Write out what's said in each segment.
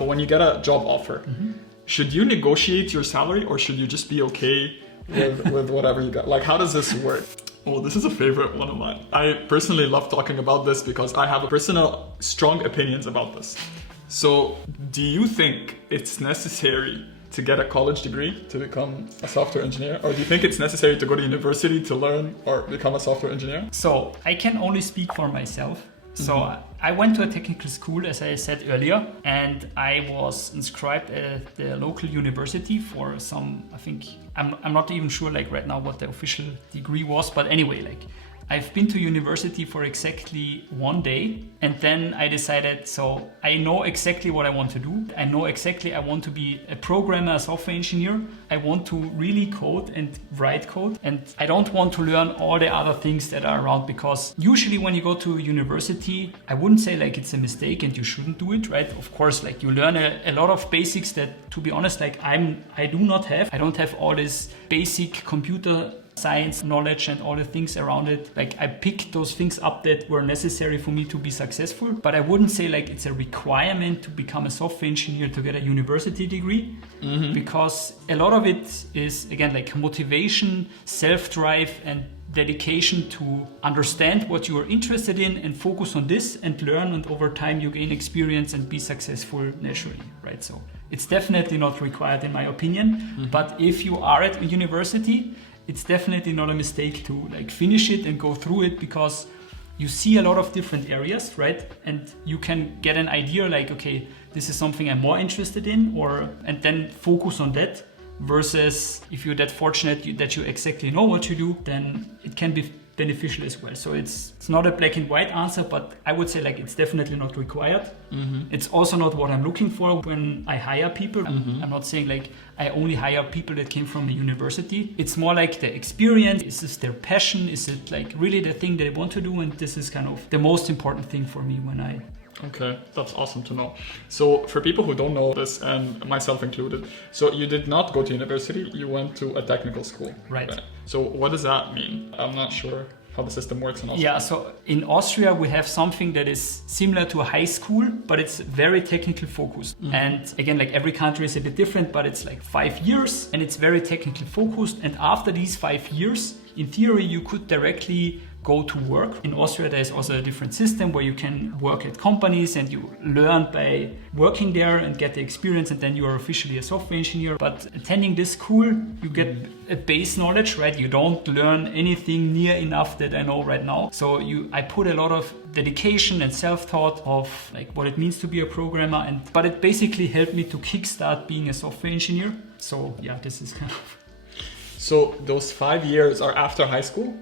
When you get a job offer, should you negotiate your salary or should you just be okay with whatever you got? Like, how does this work? Oh, this is a favorite one of mine. I personally love talking about this because I have personal strong opinions about this. So, do you think it's necessary to get a college degree to become a software engineer? Or do you think it's necessary to go to university to learn or become a software engineer? So, I can only speak for myself. So I went to a technical school, as I said earlier, and I was inscribed at the local university for some, I think, I'm not even sure like right now what the official degree was, but anyway, like I've been to university for exactly 1 day, and then I decided, so I know exactly what I want to do. I know exactly I want to be a programmer, a software engineer. I want to really code and write code, and I don't want to learn all the other things that are around, because usually when you go to university, I wouldn't say like it's a mistake and you shouldn't do it, right? Of course, like you learn a lot of basics that, to be honest, like I do not have. I don't have all this basic computer science knowledge and all the things around it. Like I picked those things up that were necessary for me to be successful, but I wouldn't say like it's a requirement to become a software engineer to get a university degree, because a lot of it is, again, like motivation, self-drive, and dedication to understand what you are interested in and focus on this and learn, and over time you gain experience and be successful naturally, right? So it's definitely not required in my opinion, but if you are at a university, it's definitely not a mistake to like finish it and go through it, because you see a lot of different areas, right? And you can get an idea like, okay, this is something I'm more interested in, and then focus on that. Versus if you're that fortunate that you exactly know what you do, then it can be beneficial as well. So it's not a black and white answer, but I would say like it's definitely not required. It's also not what I'm looking for when I hire people. I'm not saying like I only hire people that came from a university. It's more like the experience. Is this their passion? Is it like really the thing they want to do? And this is kind of the most important thing for me when I... Okay, that's awesome to know. So for people who don't know this, and myself included, so you did not go to university, you went to a technical school. Right. So what does that mean? I'm not sure how the system works in Austria. Yeah, so in Austria we have something that is similar to a high school, but it's very technical focused. And again, like every country is a bit different, but it's like 5 years and it's very technically focused. And after these 5 years, in theory, you could directly go to work. In Austria, there's also a different system where you can work at companies and you learn by working there and get the experience, and then you are officially a software engineer. But attending this school, you get a base knowledge, right? You don't learn anything near enough that I know right now. So I put a lot of dedication and self-taught of like what it means to be a programmer, but it basically helped me to kickstart being a software engineer. So yeah, this is kind of... So those 5 years are after high school?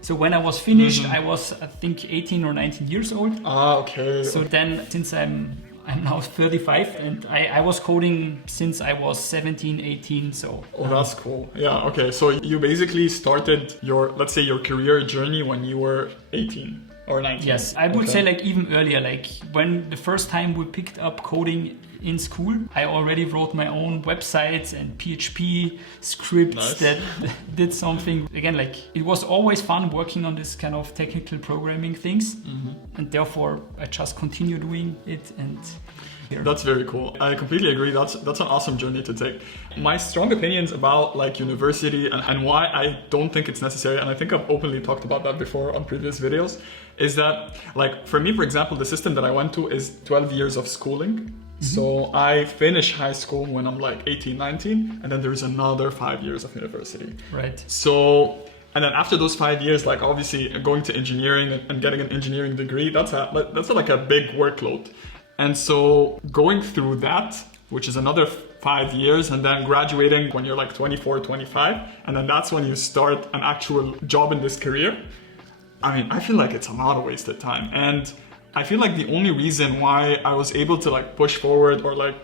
So when I was finished, I was, I think, 18 or 19 years old. Ah, okay. So then, since I'm now 35, and I was coding since I was 17, 18, so... Oh, that's cool. Yeah, okay. So you basically started your, let's say, your career journey when you were 18 or 19. Yes, I would say like even earlier, like when the first time we picked up coding in school, I already wrote my own websites and PHP scripts that did something. Again, like it was always fun working on this kind of technical programming things, and therefore I just continue doing it. And that's very cool. I completely agree. That's an awesome journey to take. My strong opinions about like university and why I don't think it's necessary, and I think I've openly talked about that before on previous videos, is that like for me, for example, the system that I went to is 12 years of schooling. So I finish high school when I'm like 18, 19, and then there's another 5 years of university. Right. So, and then after those 5 years, like obviously going to engineering and getting an engineering degree, that's like a big workload. And so going through that, which is another 5 years, and then graduating when you're like 24, 25, and then that's when you start an actual job in this career. I mean, I feel like it's a lot of wasted time. And I feel like the only reason why I was able to like push forward or like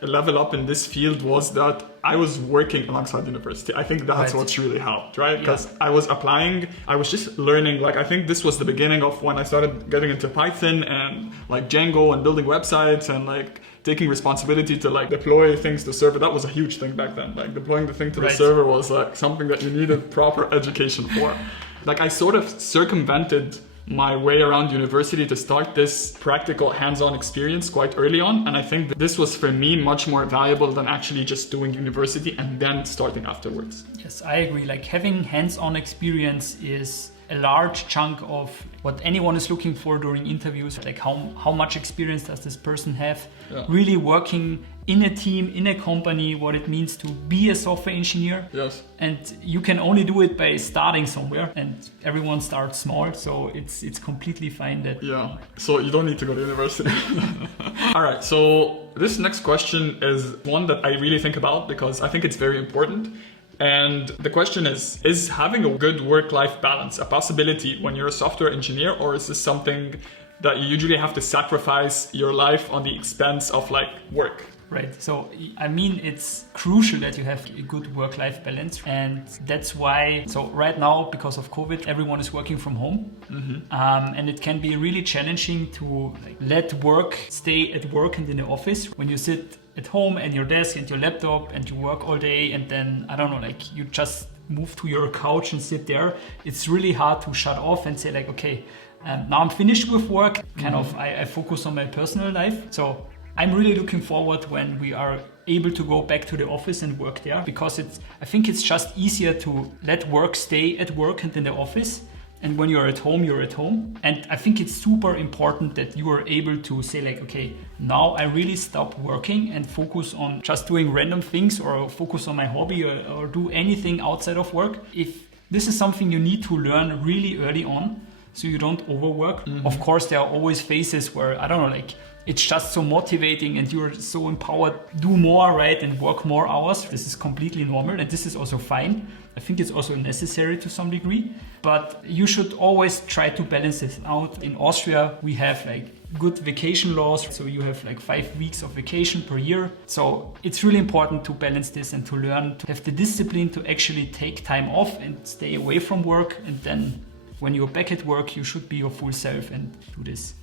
level up in this field was that I was working alongside university. I think that's what's really helped, right? Because I was applying, I was just learning. Like I think this was the beginning of when I started getting into Python and like Django and building websites and like taking responsibility to like deploy things to server. That was a huge thing back then. Like deploying the thing to the server was like something that you needed proper education for. Like I sort of circumvented my way around university to start this practical hands-on experience quite early on. And I think that this was for me much more valuable than actually just doing university and then starting afterwards. Yes, I agree. Like having hands-on experience is a large chunk of what anyone is looking for during interviews. Like how much experience does this person have? Yeah. Really working in a team, in a company, what it means to be a software engineer. Yes. And you can only do it by starting somewhere, and everyone starts small, so it's completely fine that... Yeah, so you don't need to go to university. All right, so this next question is one that I really think about because I think it's very important. And the question is having a good work-life balance a possibility when you're a software engineer, or is this something that you usually have to sacrifice your life on the expense of like work? Right. So, I mean, it's crucial that you have a good work-life balance. And that's why, so right now, because of COVID, everyone is working from home. And it can be really challenging to let work stay at work and in the office. When you sit at home and your desk and your laptop and you work all day and then, I don't know, like you just move to your couch and sit there, it's really hard to shut off and say like, okay, now I'm finished with work. Kind of, I focus on my personal life. So I'm really looking forward when we are able to go back to the office and work there, because I think it's just easier to let work stay at work and in the office. And when you're at home, you're at home. And I think it's super important that you are able to say like, okay, now I really stop working and focus on just doing random things or focus on my hobby or do anything outside of work. If this is something you need to learn really early on, so you don't overwork. Of course, there are always phases where, I don't know, like it's just so motivating and you're so empowered, do more, right, and work more hours. This is completely normal and this is also fine. I think it's also necessary to some degree, but you should always try to balance this out. In Austria, we have like good vacation laws. So you have like 5 weeks of vacation per year. So it's really important to balance this and to learn to have the discipline to actually take time off and stay away from work. And then when you're back at work, you should be your full self and do this.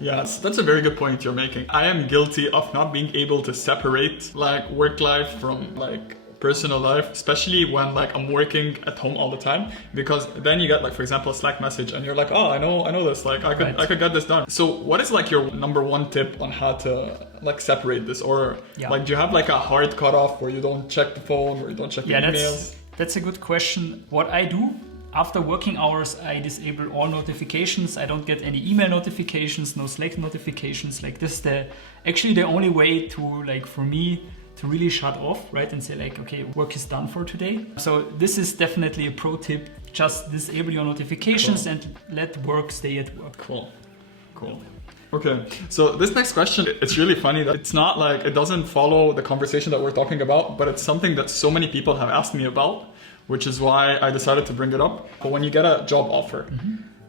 Yes, that's a very good point you're making. I am guilty of not being able to separate like work life from like personal life, especially when like I'm working at home all the time, because then you get like, for example, a Slack message and you're like, oh, I know this, like I could get this done. So what is like your number one tip on how to like separate this? Or like, do you have like a hard cutoff where you don't check the phone, or you don't check your emails? That's a good question. What I do, after working hours, I disable all notifications. I don't get any email notifications, no Slack notifications. Like this is actually the only way to like, for me, to really shut off, right? And say like, okay, work is done for today. So this is definitely a pro tip. Just disable your notifications and let work stay at work. Cool. Okay, so this next question, it's really funny that it's not like, it doesn't follow the conversation that we're talking about, but it's something that so many people have asked me about, which is why I decided to bring it up. But when you get a job offer,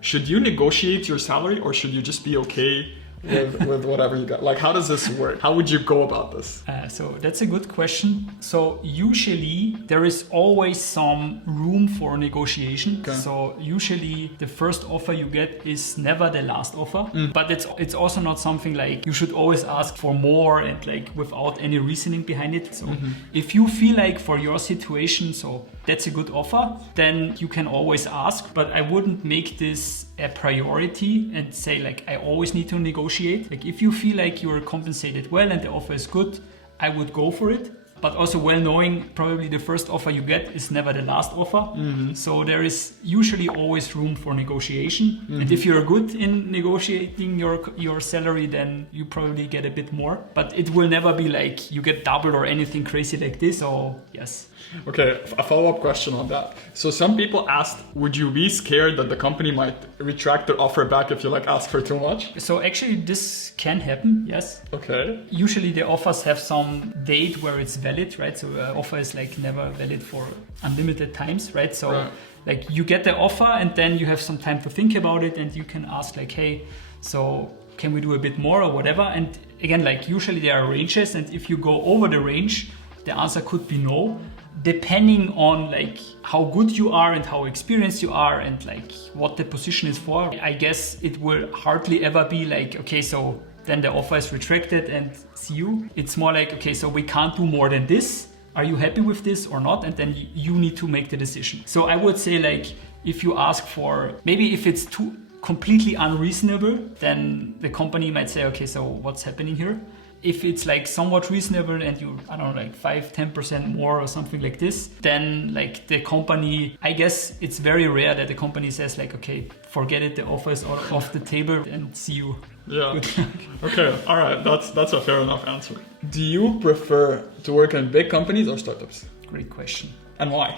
should you negotiate your salary, or should you just be okay with whatever you got? Like, how does this work? How would you go about this? So that's a good question. So usually there is always some room for negotiation. Okay. So usually the first offer you get is never the last offer, but it's also not something like you should always ask for more and like without any reasoning behind it. So if you feel like for your situation, so that's a good offer, then you can always ask, but I wouldn't make this a priority and say like, I always need to negotiate. Like if you feel like you're compensated well and the offer is good, I would go for it. But also well knowing probably the first offer you get is never the last offer. So there is usually always room for negotiation. And if you're good in negotiating your salary, then you probably get a bit more. But it will never be like you get double or anything crazy like this. So yes. Okay, a follow-up question on that. So some people asked, would you be scared that the company might retract their offer back if you like ask for too much? So actually this can happen, yes. Okay. Usually the offers have some date where it's valid, right? So offer is like never valid for unlimited times, right? So like you get the offer and then you have some time to think about it and you can ask like, hey, so can we do a bit more or whatever? And again, like usually there are ranges, and if you go over the range, the answer could be no, depending on like how good you are and how experienced you are and like what the position is for. I guess it will hardly ever be like, okay, so then the offer is retracted and see you. It's more like, okay, so we can't do more than this. Are you happy with this or not? And then you need to make the decision. So I would say like, if you ask for, maybe if it's too completely unreasonable, then the company might say, okay, so what's happening here? If it's like somewhat reasonable and you, I don't know, like 5-10% more or something like this, then like the company, I guess it's very rare that the company says like, okay, forget it, the offer is off the table and see you. Yeah. Okay. All right. That's a fair enough answer. Do you prefer to work in big companies or startups? Great question. And why?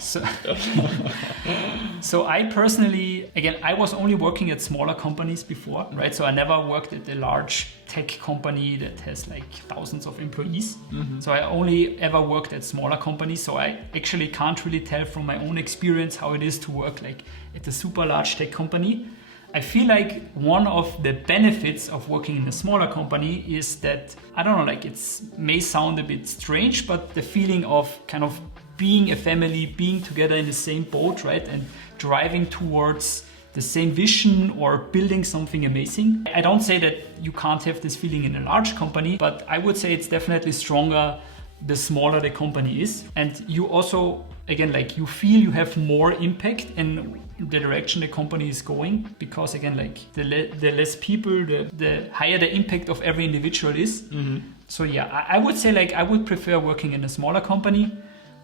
So I personally, again, I was only working at smaller companies before, right? So I never worked at a large tech company that has like thousands of employees. So I only ever worked at smaller companies. So I actually can't really tell from my own experience how it is to work like at a super large tech company. I feel like one of the benefits of working in a smaller company is that, I don't know, like it may sound a bit strange, but the feeling of kind of being a family, being together in the same boat, right? And driving towards the same vision or building something amazing. I don't say that you can't have this feeling in a large company, but I would say it's definitely stronger the smaller the company is. And you also, again, like you feel you have more impact in the direction the company is going, because again, like the less people, the higher the impact of every individual is. So yeah, I would say like I would prefer working in a smaller company.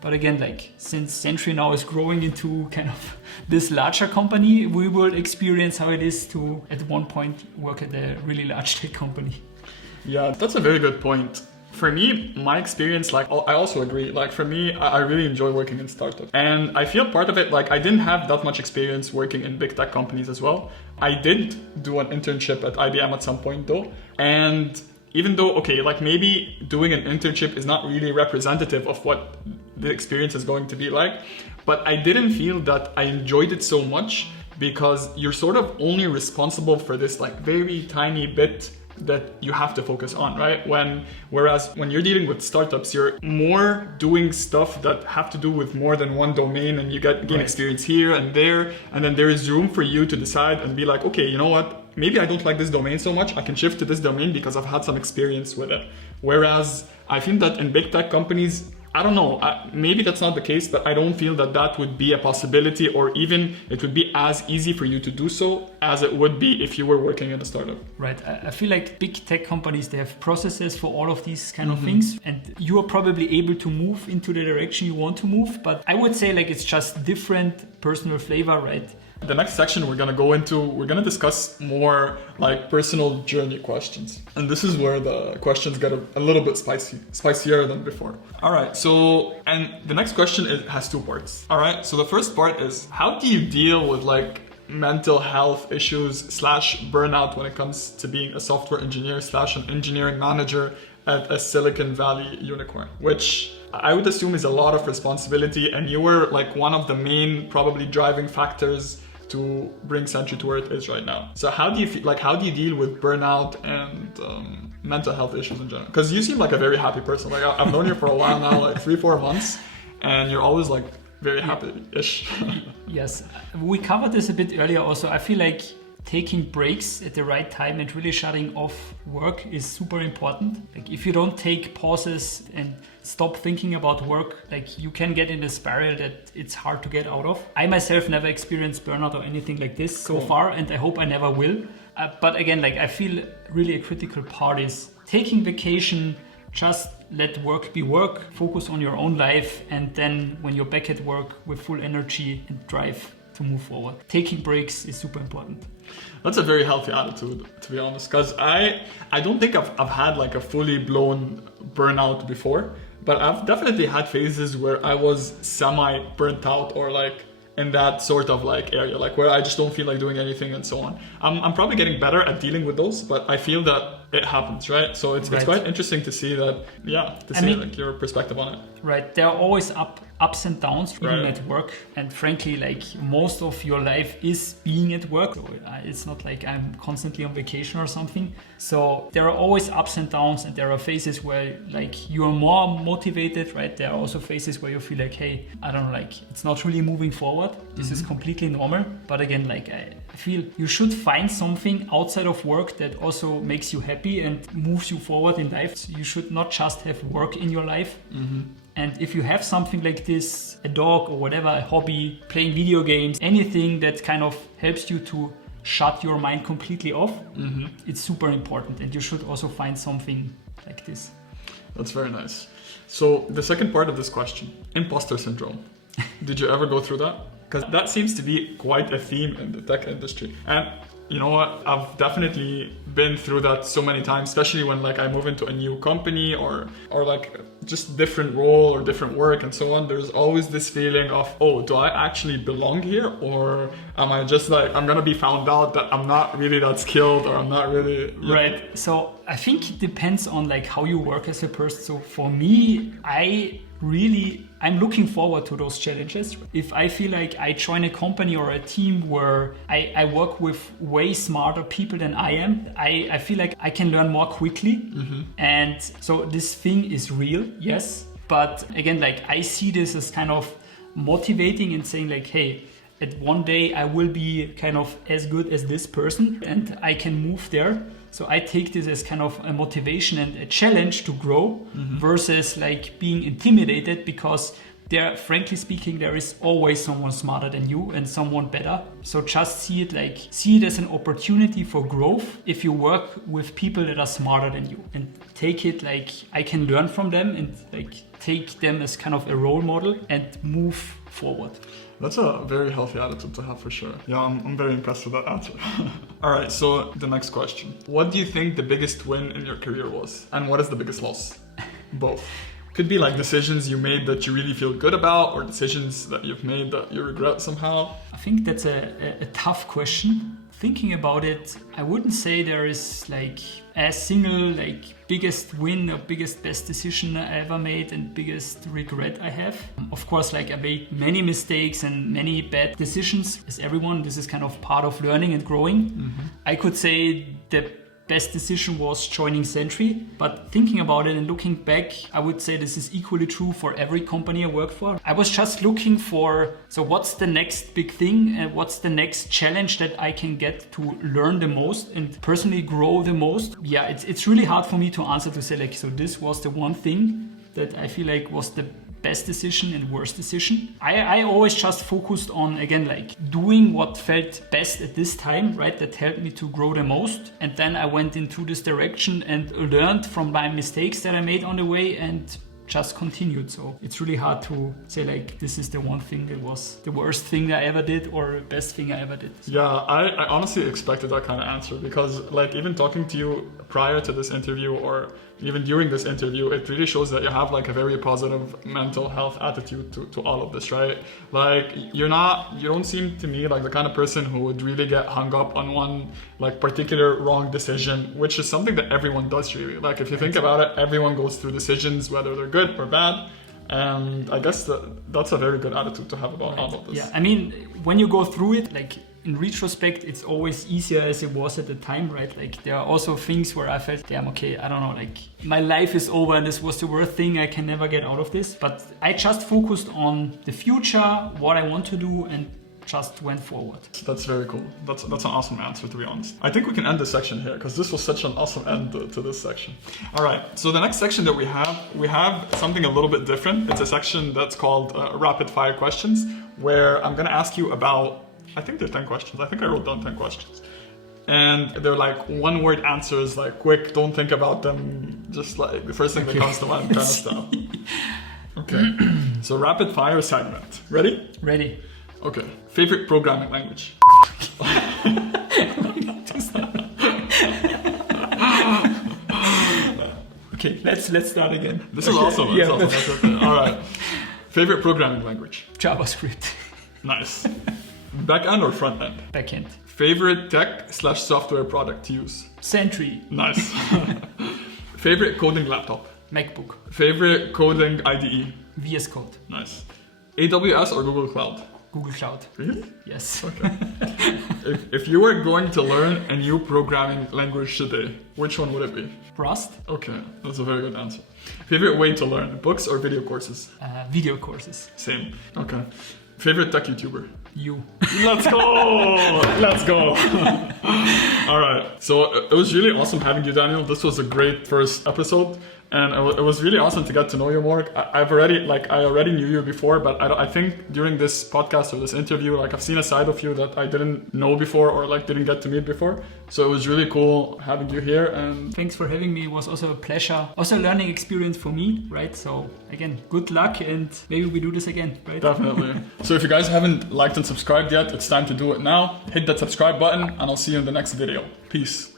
But again, like since Century now is growing into kind of this larger company, we will experience how it is to at one point work at a really large tech company. Yeah, that's a very good point. For me, my experience, like I also agree, like for me, I really enjoy working in startups. And I feel part of it, like I didn't have that much experience working in big tech companies as well. I did do an internship at IBM at some point though. And even though, okay, like maybe doing an internship is not really representative of what the experience is going to be like, but I didn't feel that I enjoyed it so much because you're sort of only responsible for this like very tiny bit that you have to focus on, right? Whereas when you're dealing with startups, you're more doing stuff that have to do with more than one domain, and you gain experience here and there, and then there is room for you to decide and be like, okay, you know what? Maybe I don't like this domain so much. I can shift to this domain because I've had some experience with it. Whereas I think that in big tech companies, I don't know, maybe that's not the case, but I don't feel that that would be a possibility, or even it would be as easy for you to do so as it would be if you were working in a startup. Right. I feel like big tech companies, they have processes for all of these kind of things, and you are probably able to move into the direction you want to move. But I would say like it's just different personal flavor, right? The next section we're going to discuss more like personal journey questions. And this is where the questions get a little bit spicier than before. All right, so, and the next question has two parts. All right, so the first part is, how do you deal with like mental health issues / burnout when it comes to being a software engineer / an engineering manager at a Silicon Valley unicorn, which I would assume is a lot of responsibility, and you were like one of the main probably driving factors to bring Century to where it is right now. So how do you feel, like how do you deal with burnout and mental health issues in general? Because you seem like a very happy person. Like I've known you for a while now, like 3-4 months, and you're always like very happy-ish. Yes, we covered this a bit earlier also. I feel like taking breaks at the right time and really shutting off work is super important. Like if you don't take pauses and stop thinking about work, like you can get in a spiral that it's hard to get out of. I myself never experienced burnout or anything like this so far, and I hope I never will. But again, like I feel really a critical part is taking vacation, just let work be work, focus on your own life, and then when you're back at work with full energy and drive to move forward. Taking breaks is super important. That's a very healthy attitude, to be honest, because I don't think I've had like a fully blown burnout before, but I've definitely had phases where I was semi burnt out, or like in that sort of like area, like where I just don't feel like doing anything and so on. I'm probably getting better at dealing with those, but I feel that it happens, right? So it's quite interesting to see that, like your perspective on it. Right, there are always ups and downs even at work, and frankly, like most of your life is being at work. So it's not like I'm constantly on vacation or something. So there are always ups and downs, and there are phases where like you are more motivated, right? There are also phases where you feel like, hey, I don't know, like it's not really moving forward. This is completely normal. But again, like I feel you should find something outside of work that also makes you happy and moves you forward in life. So you should not just have work in your life. And if you have something like this, a dog or whatever, a hobby, playing video games, anything that kind of helps you to shut your mind completely off. It's super important, and you should also find something like this. That's very nice. So the second part of this question, imposter syndrome. Did you ever go through that? Because that seems to be quite a theme in the tech industry. And you know what? I've definitely been through that so many times, especially when like I move into a new company or like just different role or different work and so on. There's always this feeling of, oh, do I actually belong here? Or am I just like, I'm going to be found out that I'm not really that skilled or I'm not really... Right. So I think it depends on like how you work as a person. So for me, I'm looking forward to those challenges. If I feel like I join a company or a team where I work with way smarter people than I am, I feel like I can learn more quickly. And so this thing is real, yes. But again, like I see this as kind of motivating and saying like, hey, at one day I will be kind of as good as this person and I can move there. So I take this as kind of a motivation and a challenge to grow versus like being intimidated because frankly speaking, there is always someone smarter than you and someone better. So just see it as an opportunity for growth if you work with people that are smarter than you and take it like I can learn from them and like take them as kind of a role model and move forward. That's a very healthy attitude to have for sure. Yeah, I'm very impressed with that answer. All right, so the next question. What do you think the biggest win in your career was? And what is the biggest loss? Both. Could be like decisions you made that you really feel good about or decisions that you've made that you regret somehow. I think that's a tough question. Thinking about it, I wouldn't say there is like a single like biggest win or biggest best decision I ever made and biggest regret I have. Of course, like I made many mistakes and many bad decisions. As everyone, this is kind of part of learning and growing. I could say the best decision was joining Sentry, but thinking about it and looking back, I would say this is equally true for every company I work for. I was just looking for, so what's the next big thing and what's the next challenge that I can get to learn the most and personally grow the most? Yeah, it's really hard for me to answer to say like, so this was the one thing that I feel like was the best decision and worst decision. I always just focused on, again, like doing what felt best at this time, right? That helped me to grow the most. And then I went into this direction and learned from my mistakes that I made on the way and just continued. So it's really hard to say like, this is the one thing that was the worst thing I ever did or best thing I ever did. Yeah, I honestly expected that kind of answer because like even talking to you prior to this interview or even during this interview, it really shows that you have like a very positive mental health attitude to all of this, right? Like you don't seem to me like the kind of person who would really get hung up on one like particular wrong decision, which is something that everyone does really. Like if you think about it, everyone goes through decisions, whether they're good or bad. And I guess that's a very good attitude to have about all of this. Yeah, I mean, when you go through it, like in retrospect, it's always easier as it was at the time, right? Like there are also things where I felt, damn, okay, I don't know, like my life is over and this was the worst thing, I can never get out of this. But I just focused on the future, what I want to do, and just went forward. That's very cool. That's an awesome answer, to be honest. I think we can end this section here because this was such an awesome end to this section. All right, so the next section that we have something a little bit different. It's a section that's called rapid fire questions, where I'm going to ask you about, I think there's 10 questions. I think I wrote down 10 questions. And they're like one word answers, like quick, don't think about them, just like the first thing that comes to mind kind of stuff. Okay, so rapid fire segment. Ready? Ready. Okay, favorite programming language? Okay, let's start again. This is awesome. Yeah, That's okay. All right. Favorite programming language? JavaScript. Nice. Back end or front end? Back end. Favorite tech/software product to use? Sentry. Nice. Favorite coding laptop? MacBook. Favorite coding IDE? VS Code. Nice. AWS or Google Cloud? Google Cloud. Really? Yes. Okay. if you were going to learn a new programming language today, which one would it be? Rust. Okay, that's a very good answer. Favorite way to learn, books or video courses? Video courses. Same. Okay. Favorite tech YouTuber? You. Let's go! Let's go! All right. So it was really awesome having you, Daniel. This was a great first episode. And it was really awesome to get to know you more. I already knew you before, but I think during this podcast or this interview, like I've seen a side of you that I didn't know before or like didn't get to meet before. So it was really cool having you here. And thanks for having me. It was also a pleasure. Also a learning experience for me, right? So again, good luck and maybe we do this again, right? Definitely. So if you guys haven't liked and subscribed yet, it's time to do it now. Hit that subscribe button and I'll see you in the next video. Peace.